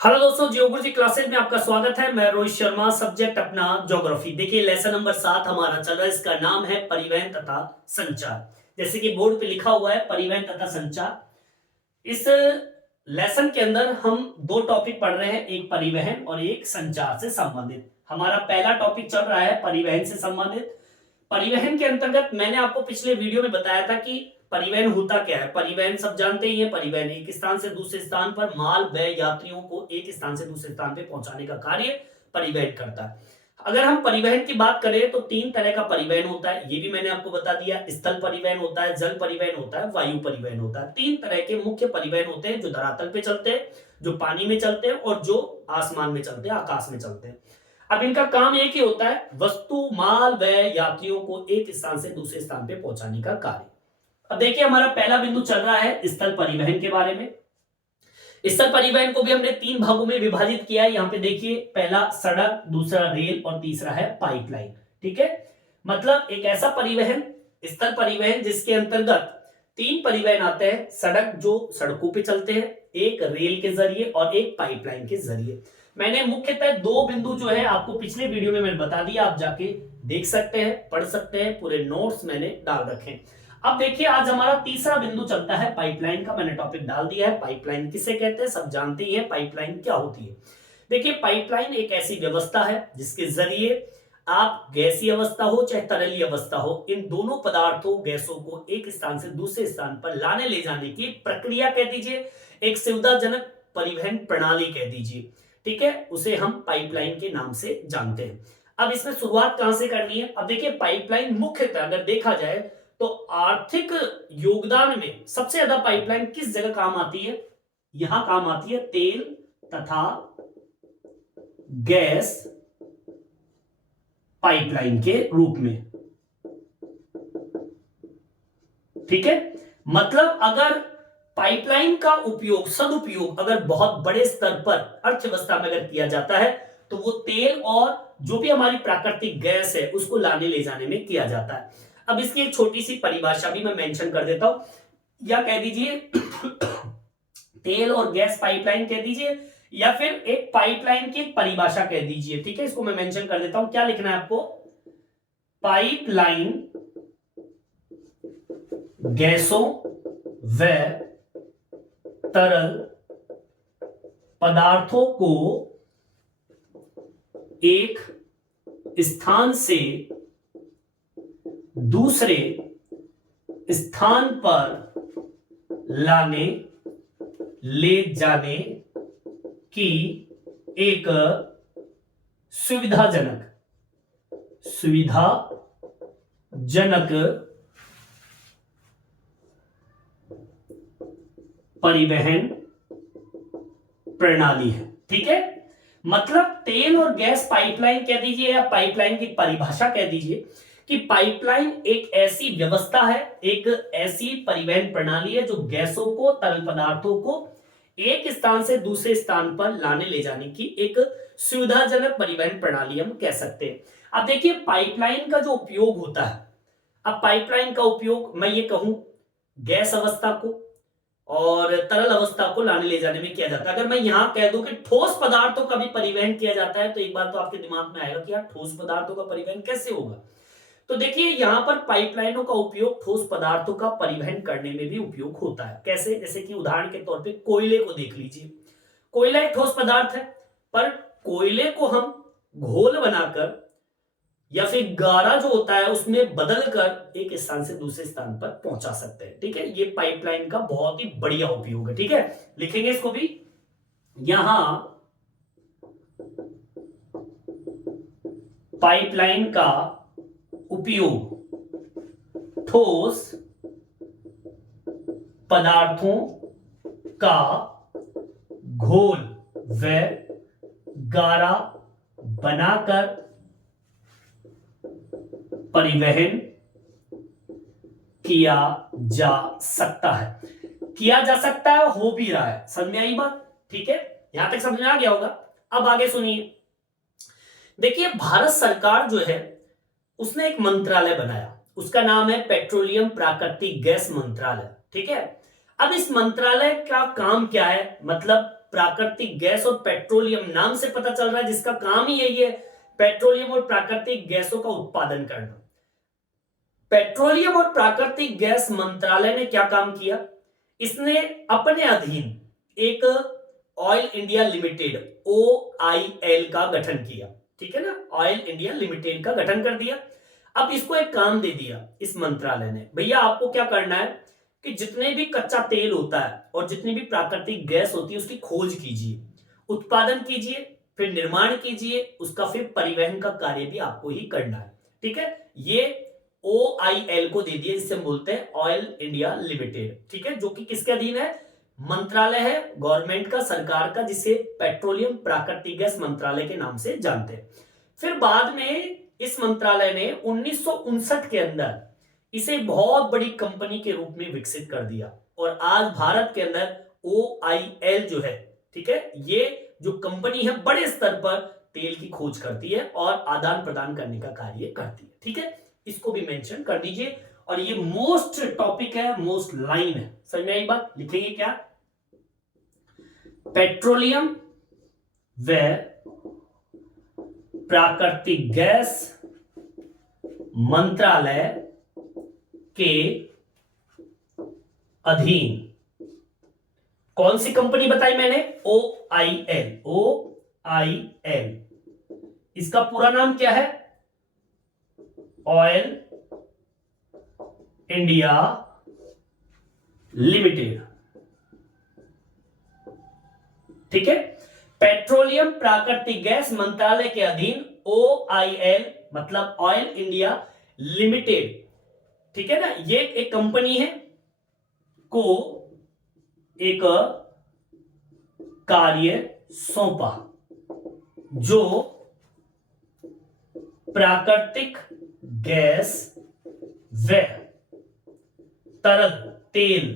Hello दोस्तों, geography जी classes में आपका स्वागत है। मैं रोहित शर्मा, सब्जेक्ट अपना ज्योग्राफी। देखिए लेसन नंबर 7 हमारा चल रहा है। इसका नाम है परिवहन तथा संचार। जैसे कि बोर्ड पे लिखा हुआ है परिवहन तथा संचार। इस लेसन के अंदर हम दो टॉपिक पढ़ रहे हैं, एक परिवहन और एक संचार से संबंधित। हमारा पहला टॉपिक चल रहा है परिवहन से संबंधित। परिवहन के अंतर्गत मैंने आपको पिछले वीडियो में बताया था कि परिवहन होता क्या है। परिवहन सब जानते ही है। परिवहन एक स्थान से दूसरे स्थान पर माल व यात्रियों को एक स्थान से दूसरे स्थान पे पहुंचाने का कार्य परिवहन करता है। अगर हम परिवहन की बात करें तो तीन तरह का परिवहन होता है। ये भी मैंने आपको बता दिया। स्थल परिवहन होता है, जल परिवहन होता है, वायु परिवहन होता है। तीन तरह के मुख्य परिवहन होते हैं, जो धरातल पे चलते हैं, जो पानी में चलते हैं और जो आसमान में चलते हैं, आकाश में चलते हैं। अब इनका काम एक ही होता है, वस्तु माल व यात्रियों को एक स्थान से दूसरे स्थान पे पहुंचाने का कार्य। अब देखिए हमारा पहला बिंदु चल रहा है स्थल परिवहन के बारे में। स्थल परिवहन को भी हमने तीन भागों में विभाजित किया है। यहाँ पे देखिए, पहला सड़क, दूसरा रेल और तीसरा है पाइपलाइन। ठीक है, मतलब एक ऐसा परिवहन, स्थल परिवहन, जिसके अंतर्गत तीन परिवहन आते हैं। सड़क जो सड़कों पे चलते हैं, एक रेल के जरिए और एक पाइपलाइन के जरिए। मैंने मुख्यतः दो बिंदु जो है आपको पिछले वीडियो में मैंने बता दिया, आप जाके देख सकते हैं, पढ़ सकते हैं, पूरे नोट्स मैंने डाल रखे हैं। अब देखिए आज हमारा तीसरा बिंदु चलता है पाइपलाइन का। मैंने टॉपिक डाल दिया है। पाइपलाइन किसे कहते हैं सब जानते ही हैं। पाइपलाइन क्या होती है? देखिए पाइपलाइन एक ऐसी व्यवस्था है जिसके जरिए आप गैसीय अवस्था हो चाहे तरलीय अवस्था हो, इन दोनों पदार्थों गैसों को एक स्थान से दूसरे स्थान पर लाने ले जाने की प्रक्रिया कह दीजिए, एक सुविधाजनक परिवहन प्रणाली कह दीजिए। ठीक है, उसे हम पाइपलाइन के नाम से जानते हैं। अब इसमें शुरुआत कहां से करनी है? अब देखिए पाइपलाइन मुख्यतः अगर देखा जाए तो आर्थिक योगदान में सबसे ज्यादा पाइपलाइन किस जगह काम आती है? यहां काम आती है तेल तथा गैस पाइपलाइन के रूप में। ठीक है, मतलब अगर पाइपलाइन का उपयोग, सदुपयोग अगर बहुत बड़े स्तर पर अर्थव्यवस्था में अगर किया जाता है तो वो तेल और जो भी हमारी प्राकृतिक गैस है उसको लाने ले जाने में किया जाता है। अब इसकी एक छोटी सी परिभाषा भी मैं मेंशन कर देता हूं, या कह दीजिए तेल और गैस पाइपलाइन कह दीजिए, या फिर एक पाइपलाइन की एक परिभाषा कह दीजिए। ठीक है, इसको मैं मेंशन कर देता हूं। क्या लिखना है आपको? पाइपलाइन गैसों व तरल पदार्थों को एक स्थान से दूसरे स्थान पर लाने ले जाने की एक सुविधाजनक परिवहन प्रणाली है। ठीक है, मतलब तेल और गैस पाइपलाइन कह दीजिए या पाइपलाइन की परिभाषा कह दीजिए कि पाइपलाइन एक ऐसी व्यवस्था है, एक ऐसी परिवहन प्रणाली है जो गैसों को, तरल पदार्थों को एक स्थान से दूसरे स्थान पर लाने ले जाने की एक सुविधाजनक परिवहन प्रणाली हम कह सकते हैं। अब देखिए पाइपलाइन का जो उपयोग होता है, अब पाइपलाइन का उपयोग मैं ये कहूं गैस अवस्था को और तरल अवस्था को लाने ले जाने में किया जाता है। अगर मैं यहां कह दूं कि ठोस पदार्थों का भी परिवहन किया जाता है तो एक बार तो आपके दिमाग में आएगा कि यार ठोस पदार्थों का परिवहन कैसे होगा? तो देखिए यहां पर पाइपलाइनों का उपयोग ठोस पदार्थों का परिवहन करने में भी उपयोग होता है। कैसे? जैसे कि उदाहरण के तौर पे कोयले को देख लीजिए। कोयला एक ठोस पदार्थ है, पर कोयले को हम घोल बनाकर या फिर गारा जो होता है उसमें बदलकर एक स्थान से दूसरे स्थान पर पहुंचा सकते हैं। ठीक है, ये पाइपलाइन का बहुत ही बढ़िया उपयोग है। ठीक है, लिखेंगे इसको भी। यहां पाइपलाइन का उपयोग ठोस पदार्थों का घोल व गारा बनाकर परिवहन किया जा सकता है। किया जा सकता है, हो भी रहा है। समझ में आई बात? ठीक है, यहां तक समझ में आ गया होगा। अब आगे सुनिए। देखिए भारत सरकार जो है उसने एक मंत्रालय बनाया, उसका नाम है पेट्रोलियम प्राकृतिक गैस मंत्रालय। ठीक है, अब इस मंत्रालय का काम क्या है? मतलब प्राकृतिक गैस और पेट्रोलियम, नाम से पता चल रहा है जिसका काम ही यही है, पेट्रोलियम और प्राकृतिक गैसों का उत्पादन करना। पेट्रोलियम और प्राकृतिक गैस मंत्रालय ने क्या काम किया, इसने अपने अधीन एक ऑयल इंडिया लिमिटेड OIL का गठन किया, ठीक है ना, ऑयल इंडिया लिमिटेड का गठन कर दिया। अब इसको एक काम दे दिया इस मंत्रालय ने, भैया आपको क्या करना है कि जितने भी कच्चा तेल होता है और जितनी भी प्राकृतिक गैस होती है उसकी खोज कीजिए, उत्पादन कीजिए, फिर निर्माण कीजिए, उसका फिर परिवहन का कार्य भी आपको ही करना है, ठीक है। ये OIL को दे दिए, जिसे हम बोलते हैं ऑयल इंडिया लिमिटेड, ठीक है, जो कि किसके अधीन है, मंत्रालय है गवर्नमेंट का, सरकार का, जिसे पेट्रोलियम प्राकृतिक गैस मंत्रालय के नाम से जानते हैं। फिर बाद में इस मंत्रालय ने 1959 के अंदर इसे बहुत बड़ी कंपनी के रूप में विकसित कर दिया और आज भारत के अंदर OIL जो है, ठीक है, ये जो कंपनी है बड़े स्तर पर तेल की खोज करती है और आदान प्रदान करने का कार्य करती है, ठीक है, इसको भी मेंशन कर दीजिए। और ये मोस्ट टॉपिक है, मोस्ट लाइन है, समझ में आई बात, लिखेंगे क्या, पेट्रोलियम व प्राकृतिक गैस मंत्रालय के अधीन कौन सी कंपनी बताई मैंने, OIL। इसका पूरा नाम क्या है, ऑयल इंडिया लिमिटेड, ठीक है। पेट्रोलियम प्राकृतिक गैस मंत्रालय के अधीन OIL मतलब ऑयल इंडिया लिमिटेड, ठीक है ना, ये एक कंपनी है, को एक कार्य सौंपा जो प्राकृतिक गैस व तरल तेल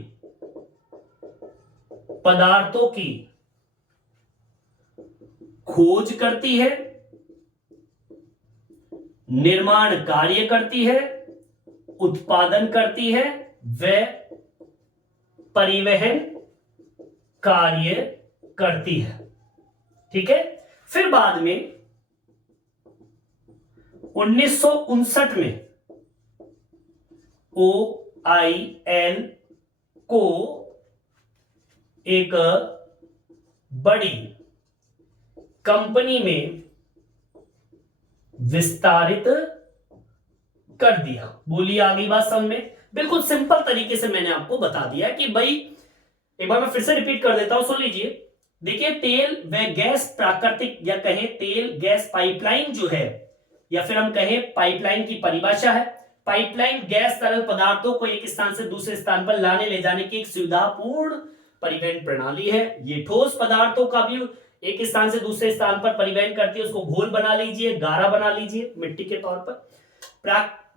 पदार्थों की खोज करती है, निर्माण कार्य करती है, उत्पादन करती है व परिवहन कार्य करती है, ठीक है। फिर बाद में 1959 में OIL को एक बड़ी कंपनी में विस्तारित कर दिया। बोलिए आगे बात समझ में, बिल्कुल सिंपल तरीके से मैंने आपको बता दिया कि भाई, एक बार मैं फिर से रिपीट कर देता हूं, सुन लीजिए। देखिए, तेल व गैस प्राकृतिक या कहें तेल गैस पाइपलाइन जो है, या फिर हम कहें पाइपलाइन की परिभाषा है, पाइपलाइन गैस तरल पदार्थों को एक स्थान से दूसरे स्थान पर लाने ले जाने की एक सुविधापूर्ण परिवहन प्रणाली है। ये ठोस पदार्थों का भी एक स्थान से दूसरे स्थान पर परिवहन करती है, उसको घोल बना लीजिए, गारा बना लीजिए मिट्टी के तौर पर।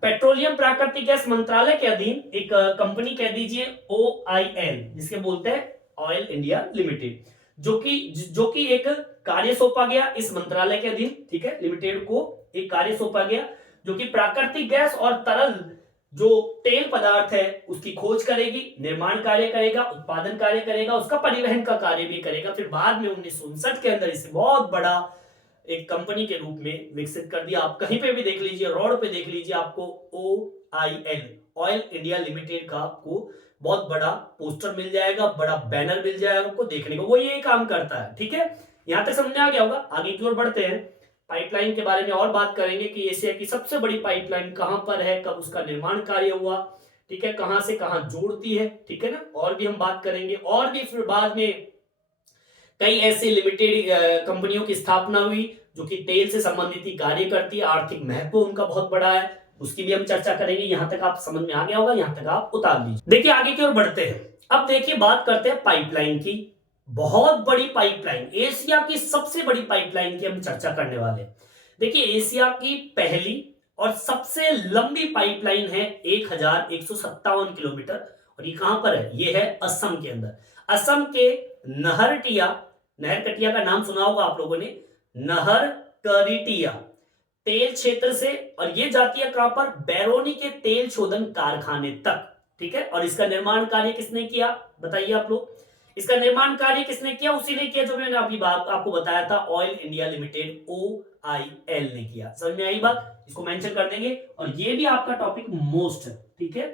पेट्रोलियम प्राकृतिक गैस मंत्रालय के अधीन एक कंपनी कह दीजिए OIL, जिसके बोलते हैं ऑयल इंडिया लिमिटेड, जो कि एक कार्य सौंपा गया इस मंत्रालय के अधीन, ठीक है, लिमिटेड को एक कार्य सौंपा गया जो कि प्राकृतिक गैस और तरल जो तेल पदार्थ है उसकी खोज करेगी, निर्माण कार्य करेगा, उत्पादन कार्य करेगा, उसका परिवहन का कार्य भी करेगा। फिर बाद में 1959 के अंदर इसे बहुत बड़ा एक कंपनी के रूप में विकसित कर दिया। आप कहीं पे भी देख लीजिए, रोड पे देख लीजिए, आपको OIL ऑयल इंडिया लिमिटेड का आपको बहुत बड़ा पोस्टर मिल जाएगा, बड़ा बैनर मिल जाएगा आपको देखने को, वो ये काम करता है, ठीक है। यहां तक समझ में आ गया होगा। आगे की ओर बढ़ते हैं, पाइपलाइन के बारे में और बात करेंगे कि एशिया की सबसे बड़ी पाइपलाइन कहां पर है, कब उसका निर्माण कार्य हुआ, ठीक है, कहां से कहां जोड़ती है, ठीक है ना, और भी हम बात करेंगे। और भी फिर बाद में कई ऐसे लिमिटेड कंपनियों की स्थापना हुई जो कि तेल से संबंधित ही कार्य करती है, आर्थिक महत्व उनका बहुत बड़ा है, उसकी भी हम चर्चा करेंगे। यहां तक आप समझ में आ गया होगा, यहां तक आप उतार लीजिए। देखिए आगे की ओर बढ़ते हैं। अब देखिए बात करते हैं पाइपलाइन की, बहुत बड़ी पाइपलाइन, एशिया की सबसे बड़ी पाइपलाइन की हम चर्चा करने वाले हैं। देखिए एशिया की पहली और सबसे लंबी पाइपलाइन है 1157 किलोमीटर, और ये कहां पर है, ये है असम के अंदर। असम के नहरकटिया का नाम सुना होगा आप लोगों ने, नहरकटिया तेल क्षेत्र से, और ये जाती है कहां पर, बैरोनी के तेल शोधन कारखाने तक, ठीक है। और इसका निर्माण कार्य किसने किया बताइए आप लोग। इसका निर्माण कार्य किसने किया? उसी ने किया जो मैंने अभी आपको बताया था, ऑयल इंडिया लिमिटेड OIL ने किया। समझ में आई बात? इसको मेंशन कर देंगे और ये भी आपका टॉपिक मोस्ट है, ठीक है।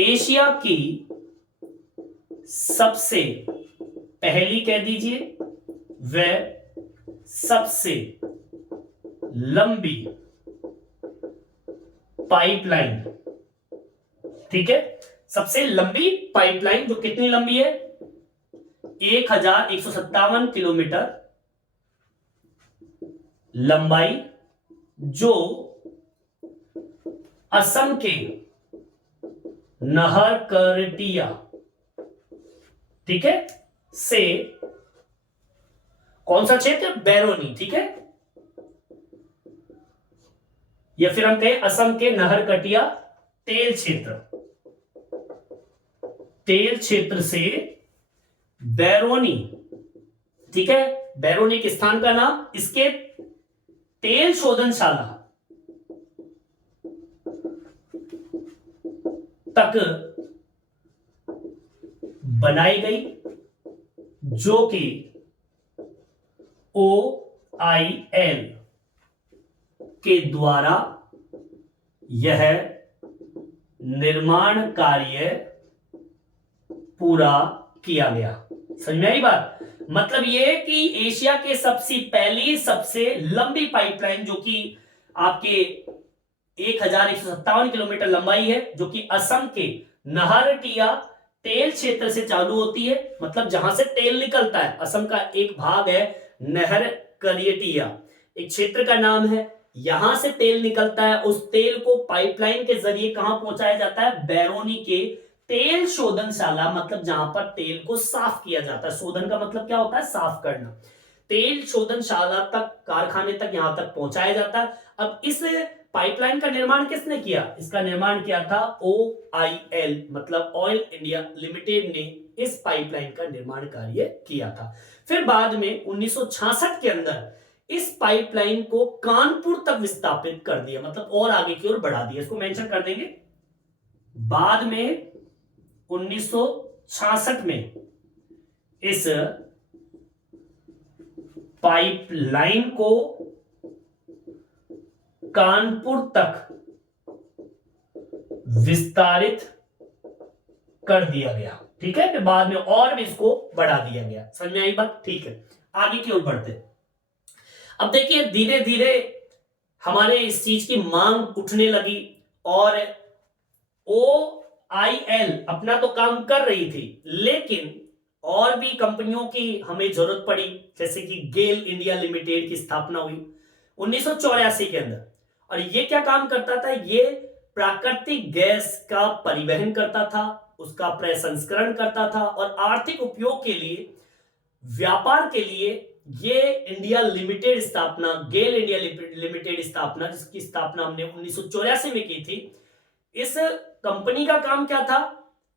एशिया की सबसे पहली कह दीजिए वह सबसे लंबी पाइपलाइन, ठीक है, सबसे लंबी पाइपलाइन जो कितनी लंबी है? 1157 किलोमीटर लंबाई, जो असम के नहरकटिया, ठीक है, से कौन सा क्षेत्र? बैरोनी, ठीक है, या फिर हम कहें असम के नहरकटिया तेल क्षेत्र, तेल क्षेत्र से बैरोनी, ठीक है, बैरोनी के स्थान का नाम, इसके तेल शोधनशाला तक बनाई गई, जो कि OIL के द्वारा यह निर्माण कार्य पूरा किया गया। समझ में आई बात? मतलब यह कि एशिया के सबसे पहली सबसे लंबी पाइपलाइन, जो कि आपके 1157 किलोमीटर लंबाई है, जो कि असम के नहरटिया तेल क्षेत्र से चालू होती है, मतलब जहां से तेल निकलता है। असम का एक भाग है नहरकटिया, एक क्षेत्र का नाम है, यहां से तेल निकलता है। उस तेल को पाइपलाइन के जरिए कहां पहुंचाया जाता है? बैरोनी के तेल शोधनशाला, मतलब जहां पर तेल को साफ किया जाता है। शोधन का मतलब क्या होता है? साफ करना। तेल शोधनशाला तक, कारखाने तक, यहां तक पहुंचाया जाता है। अब इस पाइपलाइन का निर्माण किसने किया? इसका निर्माण किया था OIL, मतलब ऑयल इंडिया लिमिटेड ने इस पाइपलाइन का निर्माण कार्य किया था। फिर बाद में 1966 के अंदर इस पाइपलाइन को कानपुर तक विस्थापित कर दिया, मतलब और आगे की ओर बढ़ा दिया। इसको मेंशन कर देंगे। बाद में 1966 में इस पाइपलाइन को कानपुर तक विस्तारित कर दिया गया, ठीक है। फिर बाद में और भी इसको बढ़ा दिया गया। समझ में आई बात? ठीक है, आगे की ओर बढ़ते। अब देखिए धीरे धीरे हमारे इस चीज की मांग उठने लगी और OIL अपना तो काम कर रही थी, लेकिन और भी कंपनियों की हमें जरूरत पड़ी, जैसे कि गेल इंडिया लिमिटेड की स्थापना हुई 1984 के अंदर। और ये क्या काम करता था? ये प्राकृतिक गैस का परिवहन करता था, उसका प्रसंस्करण करता था और आर्थिक उपयोग के लिए, व्यापार के लिए ये इंडिया लिमिटेड स्थापना, गेल इंडिया लिमिटेड स्थापना, जिसकी स्थापना हमने 1984 में की थी। इस कंपनी का काम क्या था?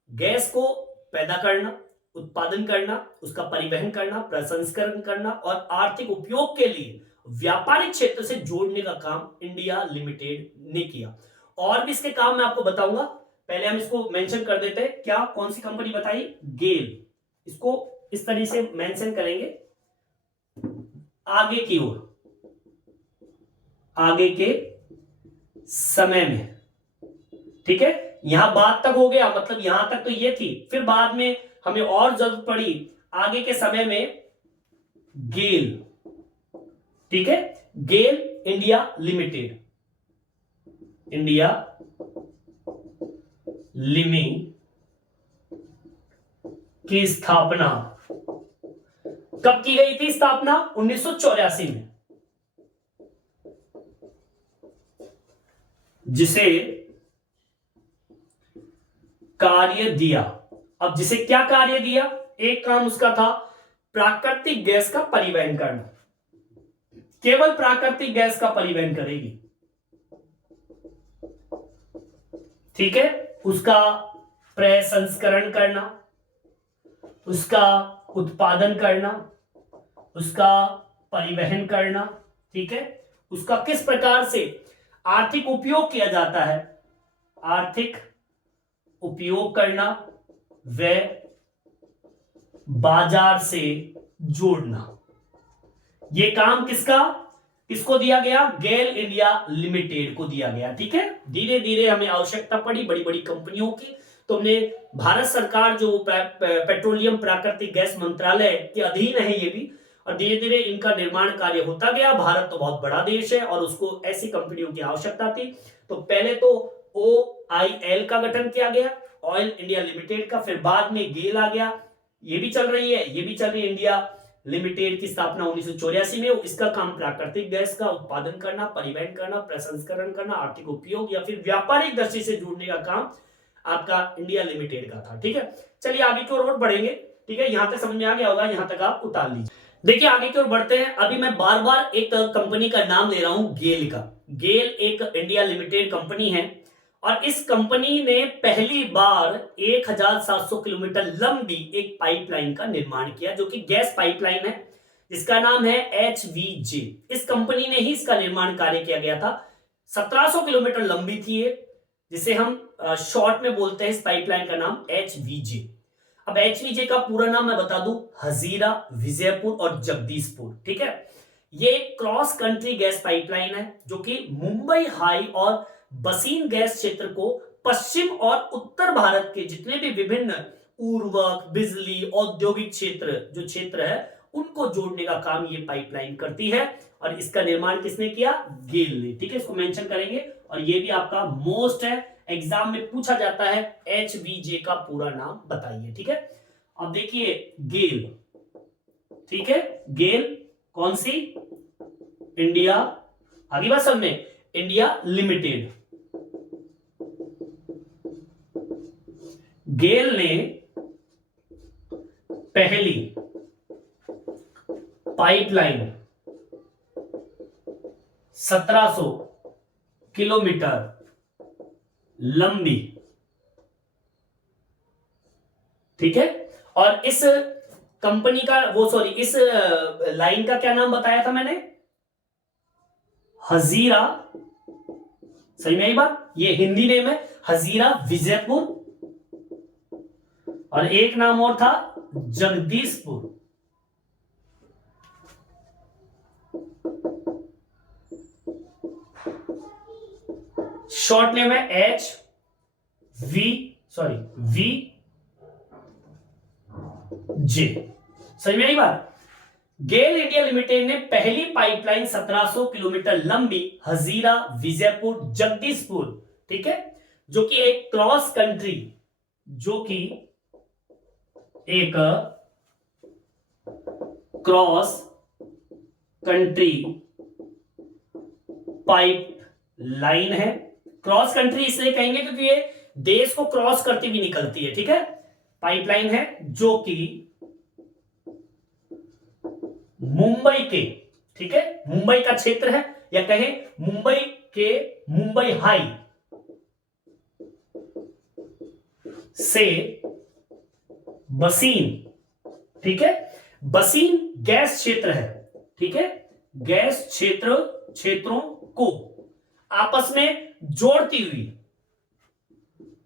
गैस को पैदा करना, उत्पादन करना, उसका परिवहन करना, प्रसंस्करण करना और आर्थिक उपयोग के लिए व्यापारिक क्षेत्र से जोड़ने का काम इंडिया लिमिटेड ने किया। और भी इसके काम मैं आपको बताऊंगा, पहले हम इसको मेंशन कर देते हैं। क्या, कौन सी कंपनी बताई? गेल। इसको इस तरीके से मेंशन करेंगे आगे की ओर, आगे के समय में, ठीक है। यहां बात तक हो गया, मतलब यहां तक तो ये थी। फिर बाद में हमें और जरूरत पड़ी आगे के समय में गेल, ठीक है, गेल इंडिया लिमिटेड, इंडिया लिमी की स्थापना कब की गई थी? स्थापना 1984 में, जिसे कार्य दिया। अब जिसे क्या कार्य दिया? एक काम उसका था प्राकृतिक गैस का परिवहन करना, केवल प्राकृतिक गैस का परिवहन करेगी, ठीक है। उसका प्रसंस्करण करना, उसका उत्पादन करना, उसका परिवहन करना, ठीक है। उसका किस प्रकार से आर्थिक उपयोग किया जाता है, आर्थिक उपयोग करना, व बाजार से जोड़ना। ये काम किसको दिया गया? गेल इंडिया लिमिटेड को दिया गया। ठीक है, धीरे धीरे हमें आवश्यकता पड़ी बड़ी बड़ी कंपनियों की, तो हमने भारत सरकार जो पेट्रोलियम प्राकृतिक गैस मंत्रालय के अधीन है ये भी, और धीरे धीरे इनका निर्माण कार्य होता गया। भारत तो बहुत बड़ा देश है और उसको ऐसी कंपनियों की आवश्यकता थी, तो पहले तो OIL का गठन किया गया, ऑयल इंडिया लिमिटेड का, फिर बाद में गेल आ गया। ये भी चल रही है, ये भी चल रही है। इंडिया लिमिटेड की स्थापना 1984 में। इसका काम प्राकृतिक गैस का उत्पादन करना, परिवहन करना, प्रसंस्करण करना, आर्थिक उपयोग या फिर व्यापारिक दृष्टि से जुड़ने का काम आपका इंडिया लिमिटेड का था। ठीक है, चलिए आगे की ओर बढ़ेंगे। ठीक है, यहां तक समझ में आ गया होगा, यहां तक आप उतार लीजिए। देखिए आगे की ओर बढ़ते हैं। अभी मैं बार बार एक कंपनी का नाम ले रहा हूं, गेल का। गेल एक इंडिया लिमिटेड कंपनी है और इस कंपनी ने पहली बार 1700 किलोमीटर लंबी एक पाइपलाइन का निर्माण किया, जो कि गैस पाइपलाइन है, जिसका नाम है HVJ। इस कंपनी ने ही इसका निर्माण कार्य किया गया था। 1700 किलोमीटर लंबी थी ये, जिसे हम शॉर्ट में बोलते हैं इस पाइपलाइन का नाम HVJ। अब HVJ का पूरा नाम मैं बता दूं, हजीरा, विजयपुर और जगदीशपुर। ठीक है, ये एक क्रॉस कंट्री गैस पाइपलाइन है जो कि मुंबई हाई और बसीन गैस क्षेत्र को पश्चिम और उत्तर भारत के जितने भी विभिन्न उर्वरक, बिजली, औद्योगिक क्षेत्र है उनको जोड़ने का काम ये पाइपलाइन करती है। और इसका निर्माण किसने किया? गेल ने। ठीक है, इसको मेंशन करेंगे और ये भी आपका मोस्ट है, एग्जाम में पूछा जाता है, HVJ का पूरा नाम बताइए। ठीक है, अब देखिए गेल। ठीक है, गेल कौन सी? इंडिया, आगे बात समझ में, इंडिया लिमिटेड। गेल ने पहली पाइपलाइन 1700 किलोमीटर लंबी, ठीक है, और इस कंपनी का इस लाइन का क्या नाम बताया था मैंने? हजीरा। सही में यही बात, ये हिंदी नेम है हजीरा विजयपुर, और एक नाम और था जगदीशपुर। शॉर्ट नेम है VJ। समझ में आई बात? गेल इंडिया लिमिटेड ने पहली पाइपलाइन 1700 किलोमीटर लंबी हजीरा विजयपुर जगदीशपुर, ठीक है, जो कि एक क्रॉस कंट्री पाइप लाइन है। क्रॉस कंट्री इसलिए कहेंगे क्योंकि ये देश को क्रॉस करती हुई निकलती है। ठीक है, पाइपलाइन है जो कि मुंबई के, ठीक है, मुंबई का क्षेत्र है, या कहें मुंबई के मुंबई हाई से बसीन, ठीक है, बसीन गैस क्षेत्र है, ठीक है, गैस क्षेत्रों को आपस में जोड़ती हुई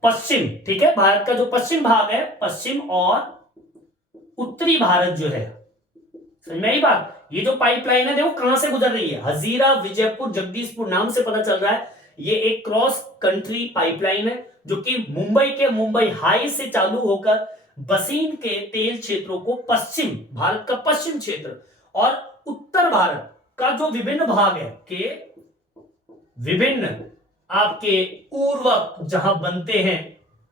पश्चिम, ठीक है, भारत का जो पश्चिम भाग है, पश्चिम और उत्तरी भारत जो है, समझ में आई बात? ये जो पाइपलाइन है देखो कहां से गुजर रही है, हजीरा विजयपुर जगदीशपुर, नाम से पता चल रहा है ये एक क्रॉस कंट्री पाइपलाइन है जो कि मुंबई के मुंबई हाई से चालू होकर बसीन के तेल क्षेत्रों को, पश्चिम भारत का पश्चिम क्षेत्र और उत्तर भारत का जो विभिन्न भाग है के विभिन्न आपके उर्वरक जहां बनते हैं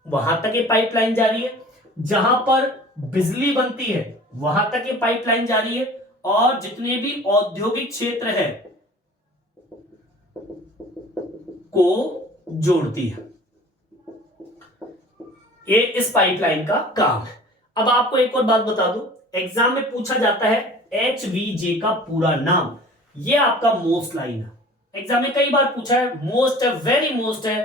वहां तक ये पाइपलाइन जा रही है, जहां पर बिजली बनती है वहां तक ये पाइपलाइन जा रही है, और जितने भी औद्योगिक क्षेत्र है को जोड़ती है। ये इस पाइपलाइन का काम है। अब आपको एक और बात बता दूं, एग्जाम में पूछा जाता है HVJ का पूरा नाम, ये आपका मोस्ट लाइन है, एग्जाम में कई बार पूछा है, मोस्ट है, वेरी मोस्ट है,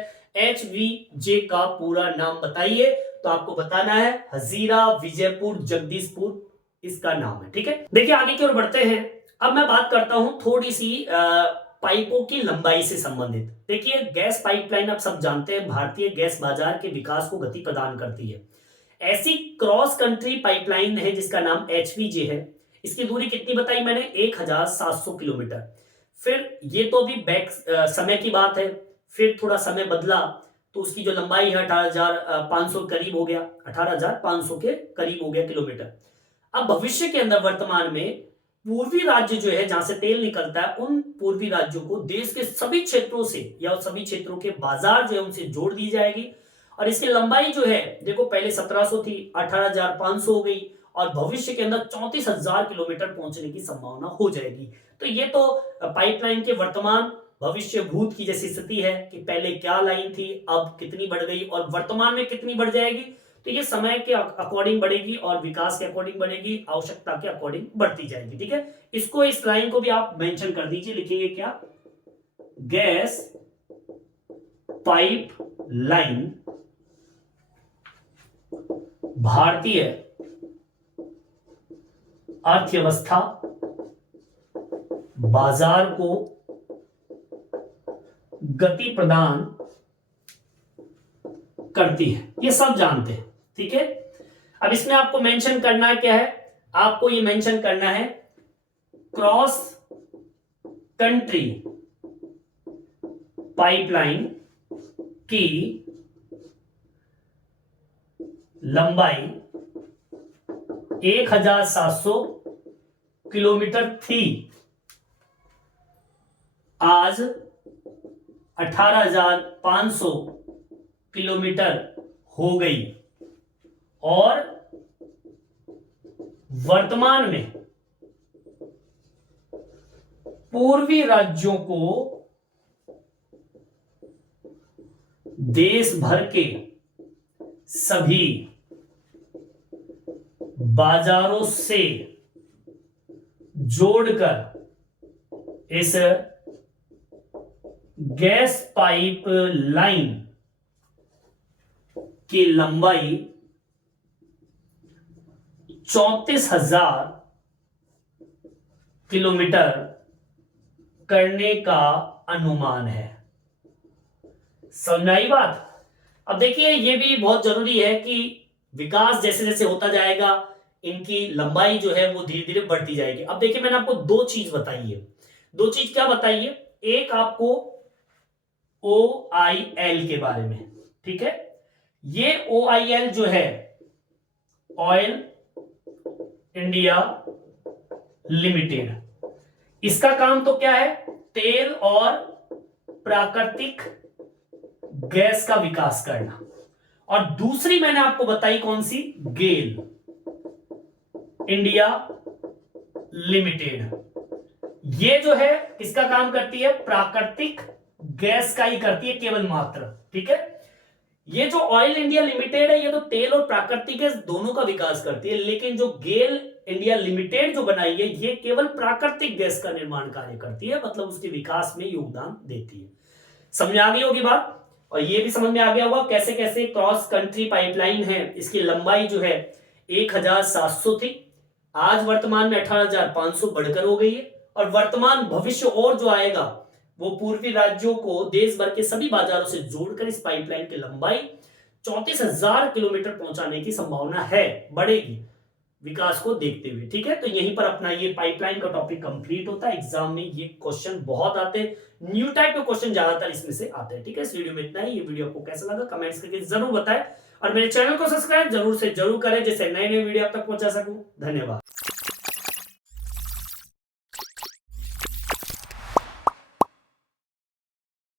HVJ का पूरा नाम बताइए, तो आपको बताना है हजीरा विजयपुर जगदीशपुर, इसका नाम है। ठीक है, देखिए आगे की ओर बढ़ते हैं। अब मैं बात करता हूं थोड़ी सी पाइपों की लंबाई से संबंधित। देखिए गैस पाइपलाइन आप सब जानते हैं भारतीय गैस बाजार के विकास को गति प्रदान करती है। ऐसी क्रॉस कंट्री पाइपलाइन है जिसका नाम एचपीजे है। इसकी दूरी कितनी बताई मैंने, 1700 किलोमीटर। फिर ये तो अभी बैक समय की बात है, फिर थोड़ा समय बदला तो उसकी जो लंबाई है 18,500 करीब हो गया, 18,500 के करीब हो गया किलोमीटर। अब भविष्य के अंदर वर्तमान में पूर्वी राज्य जो है जहां से तेल निकलता है, उन पूर्वी राज्यों को देश के सभी क्षेत्रों से या सभी क्षेत्रों के बाजार जो है उनसे जोड़ दी जाएगी। और इसकी लंबाई जो है देखो पहले 1700 थी, 18,500 हो गई और भविष्य के अंदर 34,000 किलोमीटर पहुंचने की संभावना हो जाएगी। तो ये तो पाइपलाइन के वर्तमान भविष्य भूत की जैसी स्थिति है कि पहले क्या लाइन थी, अब कितनी बढ़ गई और वर्तमान में कितनी बढ़ जाएगी। तो ये समय के अकॉर्डिंग बढ़ेगी और विकास के अकॉर्डिंग बढ़ेगी, आवश्यकता के अकॉर्डिंग बढ़ती जाएगी। ठीक है, इसको इस लाइन को भी आप मेंशन कर दीजिए, लिखेंगे क्या, गैस पाइप लाइन भारतीय अर्थव्यवस्था बाजार को गति प्रदान करती है। ये सब जानते हैं। ठीक है, अब इसमें आपको मेंशन करना क्या है, आपको ये मेंशन करना है क्रॉस कंट्री पाइपलाइन की लंबाई 1700 किलोमीटर थी, आज 18,500 किलोमीटर हो गई और वर्तमान में पूर्वी राज्यों को देश भर के सभी बाजारों से जोड़कर इस गैस पाइप लाइन की लंबाई 34,000 किलोमीटर करने का अनुमान है। समझ आई बात। अब देखिए ये भी बहुत जरूरी है कि विकास जैसे जैसे होता जाएगा इनकी लंबाई जो है वो धीरे धीरे बढ़ती जाएगी। अब देखिए मैंने आपको दो चीज बताई है। दो चीज क्या बताई है, एक आपको OIL के बारे में, ठीक है, ये OIL जो है ऑयल इंडिया लिमिटेड, इसका काम तो क्या है, तेल और प्राकृतिक गैस का विकास करना। और दूसरी मैंने आपको बताई कौन सी, गेल इंडिया लिमिटेड, ये जो है किसका काम करती है, प्राकृतिक गैस का ही करती है केवल मात्र। ठीक है, ये जो ऑयल इंडिया लिमिटेड है ये तो तेल और प्राकृतिक गैस दोनों का विकास करती है, लेकिन जो गेल इंडिया लिमिटेड जो बनाई है ये केवल प्राकृतिक गैस का निर्माण कार्य करती है, मतलब उसके विकास में योगदान देती है। समझ आ गई होगी बात। और ये भी समझ में आ गया होगा कैसे कैसे क्रॉस कंट्री पाइपलाइन है, इसकी लंबाई जो है 1700 थी, आज वर्तमान में 18,500 बढ़कर हो गई है। और वर्तमान भविष्य और जो आएगा वो पूर्वी राज्यों को देश भर के सभी बाजारों से जोड़कर इस पाइपलाइन की लंबाई 34,000 किलोमीटर पहुंचाने की संभावना है, बढ़ेगी विकास को देखते हुए। ठीक है, तो यहीं पर अपना ये पाइपलाइन का टॉपिक कंप्लीट होता है। एग्जाम में ये क्वेश्चन बहुत आते हैं, न्यू टाइप के क्वेश्चन ज्यादातर इसमें से आते हैं। ठीक है, इस वीडियो में इतना ही। ये वीडियो आपको कैसा लगा कमेंट्स करके जरूर बताएं और मेरे चैनल को सब्सक्राइब जरूर से जरूर करें जिससे नए नए वीडियो आप तक पहुंचा सकूं। धन्यवाद।